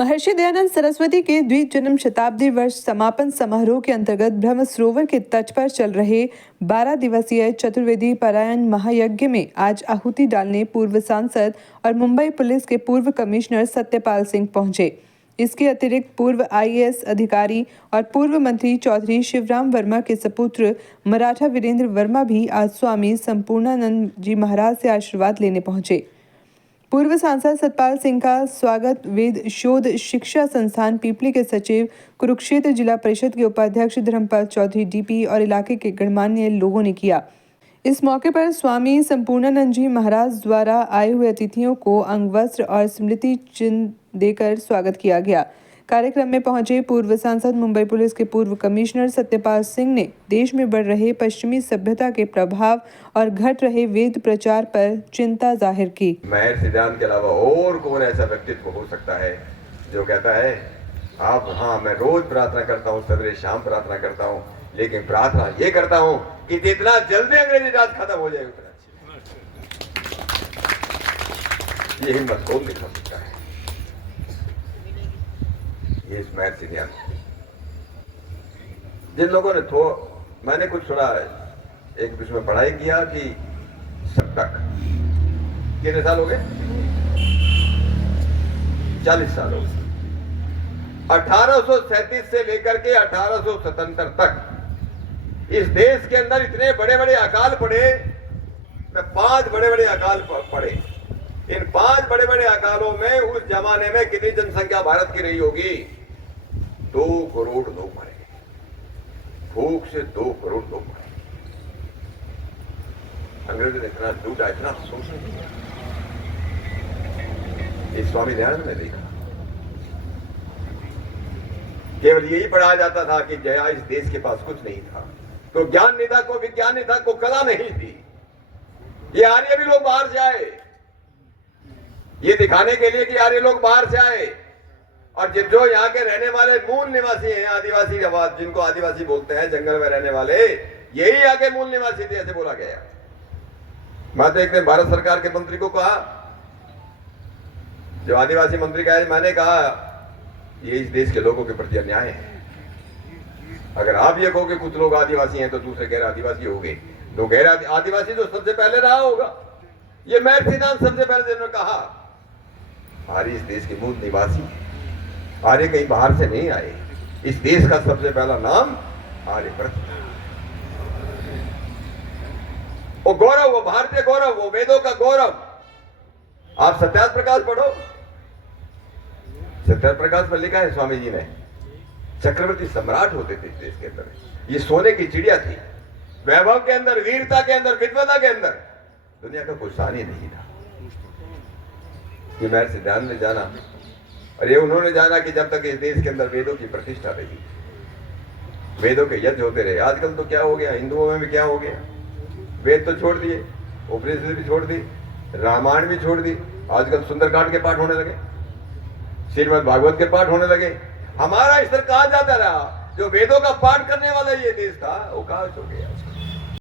महर्षि दयानंद सरस्वती के द्विजन्म शताब्दी वर्ष समापन समारोह के अंतर्गत ब्रह्म सरोवर के तट पर चल रहे 12 दिवसीय चतुर्वेदी पारायण महायज्ञ में आज आहुति डालने पूर्व सांसद और मुंबई पुलिस के पूर्व कमिश्नर सत्यपाल सिंह पहुंचे। इसके अतिरिक्त पूर्व आईएएस अधिकारी और पूर्व मंत्री चौधरी शिवराम वर्मा के सपुत्र मराठा वीरेंद्र वर्मा भी आज स्वामी संपूर्णानंद जी महाराज से आशीर्वाद लेने पहुंचे। पूर्व सांसद सतपाल सिंह का स्वागत वेद शोध शिक्षा संस्थान पीपली के सचिव, कुरुक्षेत्र जिला परिषद के उपाध्यक्ष धर्मपाल चौधरी डीपी और इलाके के गणमान्य लोगों ने किया। इस मौके पर स्वामी संपूर्णानंद जी महाराज द्वारा आए हुए अतिथियों को अंगवस्त्र और स्मृति चिन्ह देकर स्वागत किया गया। कार्यक्रम में पहुंचे पूर्व सांसद मुंबई पुलिस के पूर्व कमिश्नर सत्यपाल सिंह ने देश में बढ़ रहे पश्चिमी सभ्यता के प्रभाव और घट रहे वेद प्रचार पर चिंता जाहिर की। महर्षि दयानंद के अलावा और कौन ऐसा व्यक्तित्व हो सकता है जो कहता है मैं रोज प्रार्थना करता हूँ, सवेरे शाम प्रार्थना करता हूँ, लेकिन प्रार्थना ये करता हूँ कि जितना जल्दी अंग्रेजी राज खत्म हो जाए उतना अच्छा। ये हिम्मत कौन दिखा सकता है? ये महर्षि दयानंद। जिन लोगों ने मैंने कुछ सुना है, एक उसमें पढ़ाई किया कि सब तक कितने साल हो गए? 40 साल हो गए। 1837 से लेकर के 1877 तक इस देश के अंदर इतने बड़े बड़े अकाल पड़े। मैं 5 बड़े बड़े अकाल पड़े। इन 5 बड़े बड़े अकालों में उस जमाने में कितनी जनसंख्या भारत की रही होगी? 2 करोड़ लोग मरे। भूख से 2 करोड़ लोग मरे। अंग्रेजों ने इतना लूटा, इतना शोषण किया। इस स्वामी दयानंद ने देखा। केवल यही पढ़ाया जाता था कि जया इस देश के पास कुछ नहीं था, तो ज्ञान नहीं था, को विज्ञान नहीं था, को कला नहीं थी। ये आर्य भी लोग बाहर से आए, ये दिखाने के लिए कि आर्य लोग बाहर से आए। और जो यहाँ के रहने वाले मूल निवासी हैं, आदिवासी, जिनको आदिवासी बोलते हैं, जंगल में रहने वाले, यही यहाँ के मूल निवासी थे, ऐसे बोला गया। मैं तो एक दिन भारत सरकार के मंत्री को कहा, जो आदिवासी मंत्री का है, मैंने कहा ये इस देश के लोगों के प्रति अन्याय है। अगर आप ये कहो कि कुछ लोग आदिवासी हैं तो दूसरे गैर आदिवासी हो गए, तो गैर आदिवासी जो सबसे पहले रहा होगा, ये महर्षि दयानंद सबसे पहले जिन्होंने कहा आर्य इस देश के मूल निवासी है। आर्य कहीं बाहर से नहीं आए। इस देश का सबसे पहला नाम आर्यभट्ट था। वो गौरव, वो भारतीय गौरव, वो वेदों का गौरव। आप सत्यार्थ प्रकाश पढ़ो। सत्यार्थ प्रकाश में लिखा है स्वामी जी ने, चक्रवर्ती सम्राट होते थे इस देश के अंदर। ये सोने की चिड़िया थी। वैभव के अंदर, वीरता के अंदर, विद्वता के अंदर दुनिया का कोई सानी नहीं था। ये महर्षि दयानंद ने जाना, और ये उन्होंने जाना कि जब तक इस देश के अंदर वेदों की प्रतिष्ठा रही, वेदों के यज्ञ होते रहे। आजकल तो क्या हो गया, हिंदुओं में भी क्या हो गया, वेद तो छोड़ दिए, उपनिषद भी छोड़ दी, रामायण भी छोड़ दी। आजकल सुंदरकांड के पाठ होने लगे, श्रीमद् भागवत के पाठ होने लगे। हमारा स्तर कहाँ जाता रहा? जो वेदों का पाठ करने वाला ये देश था, वो कहाँ हो गया?